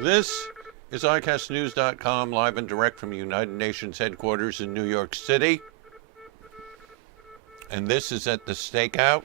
This is iCastNews.com, live and direct from United Nations headquarters in New York City. And this is at the Stakeout.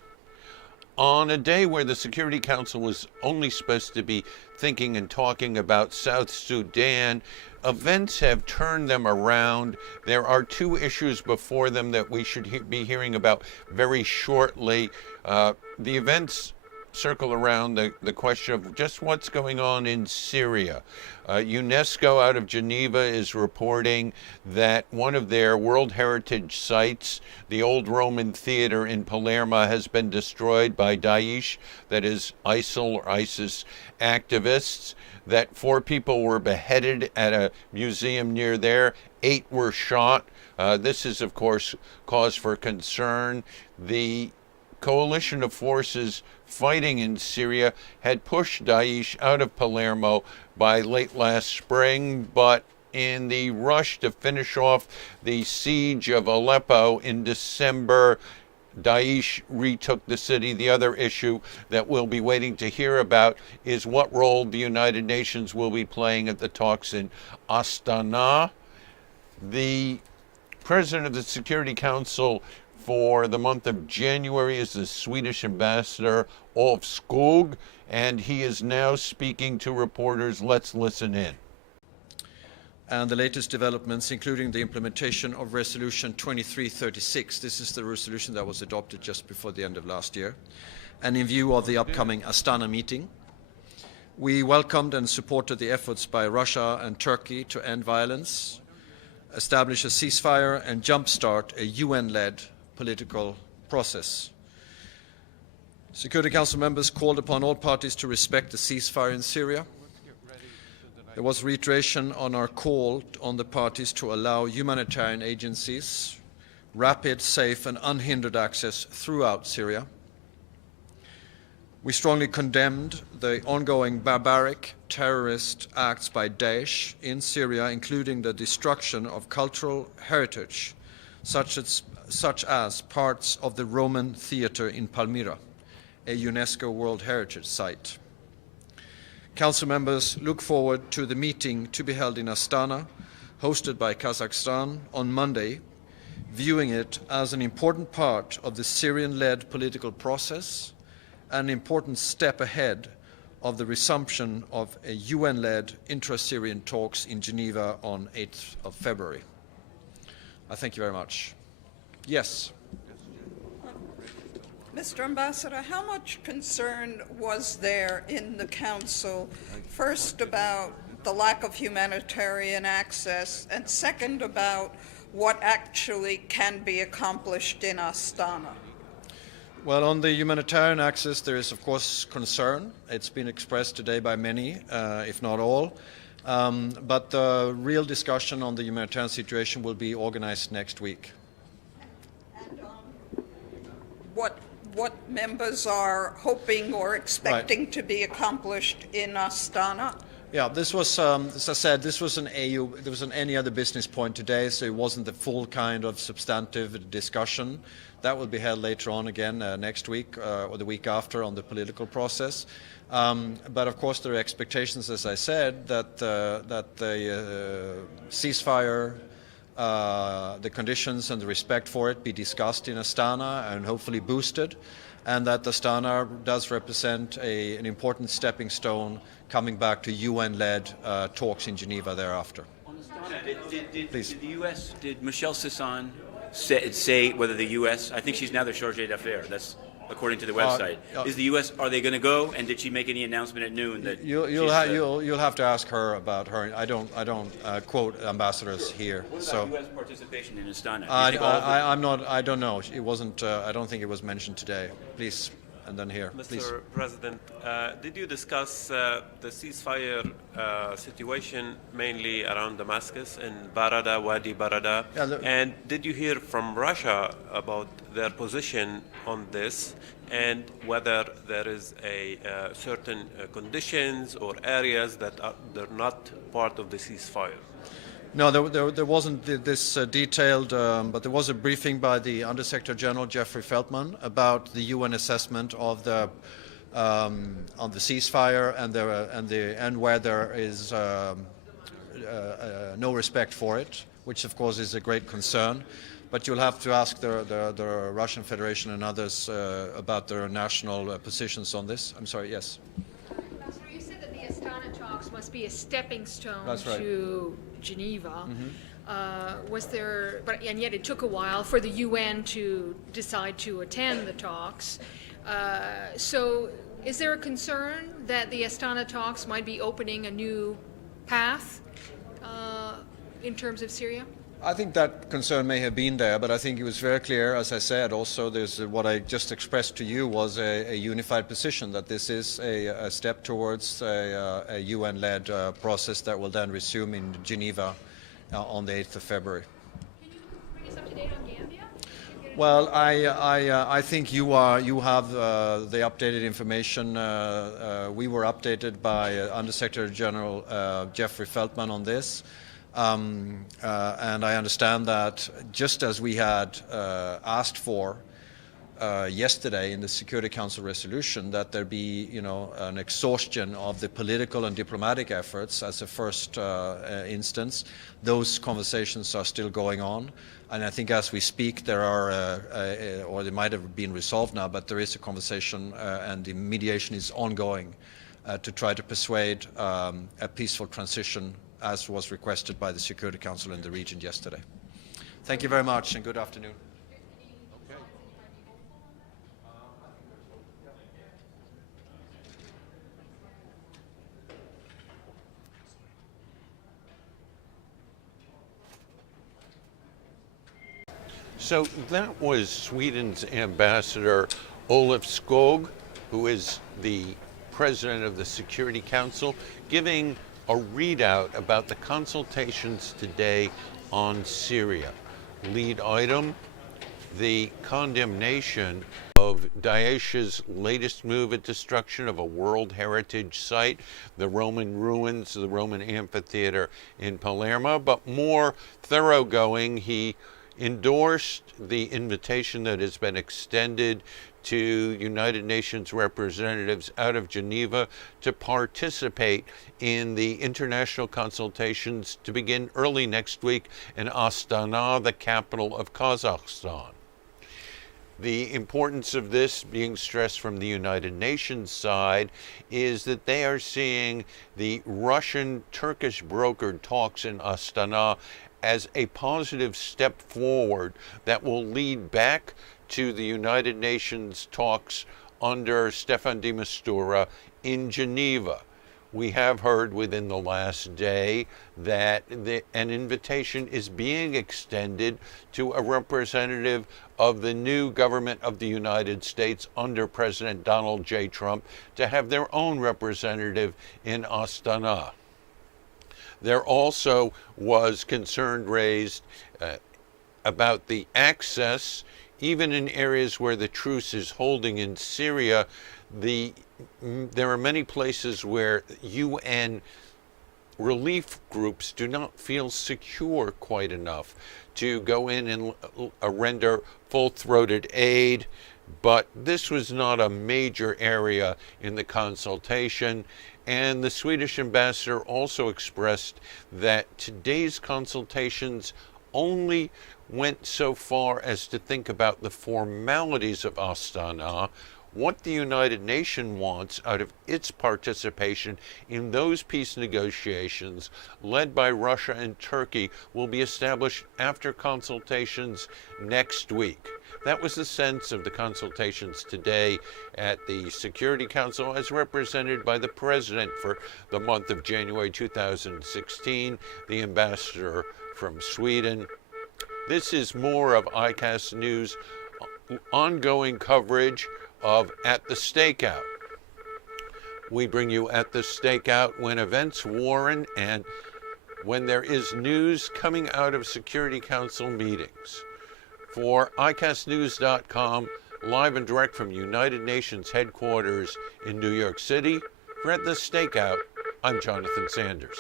On a day where the Security Council was only supposed to be thinking and talking about South Sudan, events have turned them around. There are two issues before them that we should be hearing about very shortly. The events circle around the question of just what's going on in Syria. UNESCO out of Geneva is reporting that one of their World Heritage sites, the old Roman theater in Palermo, has been destroyed by Daesh, that is ISIL or ISIS activists, that 4 people were beheaded at a museum near there, 8 were shot. This is, of course, cause for concern. The coalition of forces fighting in Syria had pushed Daesh out of Palermo by late last spring, but in the rush to finish off the siege of Aleppo in December, Daesh retook the city. The other issue that we'll be waiting to hear about is what role the United Nations will be playing at the talks in Astana. The president of the Security Council for the month of January is the Swedish ambassador Ulf Skog, and he is now speaking to reporters. Let's listen in. And the latest developments, including the implementation of Resolution 2336. This is the resolution that was adopted just before the end of last year. And in view of the upcoming Astana meeting, we welcomed and supported the efforts by Russia and Turkey to end violence, establish a ceasefire, and jumpstart a UN-led political process. Security Council members called upon all parties to respect the ceasefire in Syria. There was reiteration on our call on the parties to allow humanitarian agencies rapid, safe, and unhindered access throughout Syria. We strongly condemned the ongoing barbaric terrorist acts by Daesh in Syria, including the destruction of cultural heritage, such as parts of the Roman theater in Palmyra, a UNESCO World Heritage Site. Council members look forward to the meeting to be held in Astana, hosted by Kazakhstan on Monday, viewing it as an important part of the Syrian-led political process, an important step ahead of the resumption of a UN-led intra-Syrian talks in Geneva on 8th of February. I thank you very much. Yes. Mr. Ambassador, how much concern was there in the Council, first about the lack of humanitarian access, and second about what actually can be accomplished in Astana? Well, on the humanitarian access, there is, of course, concern. It's been expressed today by many, if not all. But the real discussion on the humanitarian situation will be organized next week. And what members are hoping or expecting to be accomplished in Astana? Yeah, this was, as I said, this was an AU, there was an any other business point today, so it wasn't the full kind of substantive discussion. That will be held later on again next week or the week after on the political process. But of course there are expectations, as I said, that the ceasefire, the conditions and the respect for it be discussed in Astana and hopefully boosted, and that Astana does represent an important stepping stone coming back to UN-led talks in Geneva thereafter. Did the U.S., did Michelle Sisson say whether the U.S., I think she's now the chargé d'affaires, that's according to the website. Is the U.S., are they going to go, and did she make any announcement at noon that you'll have to ask her about her. I don't quote ambassadors here. What about so U.S. participation in Astana? I don't know. It wasn't. I don't think it was mentioned today. Please, and then here, Mr. please. President, did you discuss the ceasefire situation mainly around Damascus and Barada, Wadi Barada? Yeah, and did you hear from Russia about their position on this and whether there is a certain conditions or areas that they're not part of the ceasefire? No, there wasn't this detailed, but there was a briefing by the Undersecretary General Jeffrey Feltman about the UN assessment of the on the ceasefire and where there is no respect for it, which of course is a great concern. But you'll have to ask the Russian Federation and others about their national positions on this. I'm sorry. Yes. Ambassador, you said that the Astana talks must be a stepping stone That's right. to Geneva. Was there, and yet it took a while for the UN to decide to attend the talks. So is there a concern that the Astana talks might be opening a new path in terms of Syria? I think that concern may have been there, but I think it was very clear, as I said, also there's what I just expressed to you was a unified position, that this is a step towards a UN-led process that will then resume in Geneva on the 8th of February. Can you bring us up to date on Gambia? Well, I think you have the updated information. We were updated by Undersecretary General Jeffrey Feltman on this. And I understand that just as we had asked for yesterday in the Security Council resolution, that there be, an exhaustion of the political and diplomatic efforts as a first instance. Those conversations are still going on. And I think as we speak, there are, or they might have been resolved now, but there is a conversation and the mediation is ongoing to try to persuade a peaceful transition as was requested by the Security Council in the region yesterday. Thank you very much and good afternoon. So that was Sweden's ambassador Olof Skog, who is the president of the Security Council, giving a readout about the consultations today on Syria. Lead item, the condemnation of Daesh's latest move at destruction of a World Heritage Site, the Roman ruins, the Roman amphitheater in Palermo, but more thoroughgoing, he endorsed the invitation that has been extended to United Nations representatives out of Geneva to participate in the international consultations to begin early next week in Astana, the capital of Kazakhstan. The importance of this being stressed from the United Nations side is that they are seeing the Russian-Turkish brokered talks in Astana as a positive step forward that will lead back to the United Nations talks under Staffan de Mistura in Geneva. We have heard within the last day that an invitation is being extended to a representative of the new government of the United States under President Donald J. Trump to have their own representative in Astana. There also was concern raised about the access, even in areas where the truce is holding in Syria. There are many places where UN relief groups do not feel secure quite enough to go in and render full-throated aid. But this was not a major area in the consultation. And the Swedish ambassador also expressed that today's consultations only went so far as to think about the formalities of Astana, what the United Nations wants out of its participation in those peace negotiations led by Russia and Turkey will be established after consultations next week. That was the sense of the consultations today at the Security Council as represented by the President for the month of January 2016, the ambassador from Sweden. This is more of ICAST News ongoing coverage of At the Stakeout. We bring you At the Stakeout when events warrant and when there is news coming out of Security Council meetings. For ICASTnews.com, live and direct from United Nations headquarters in New York City, for At the Stakeout, I'm Jonathan Sanders.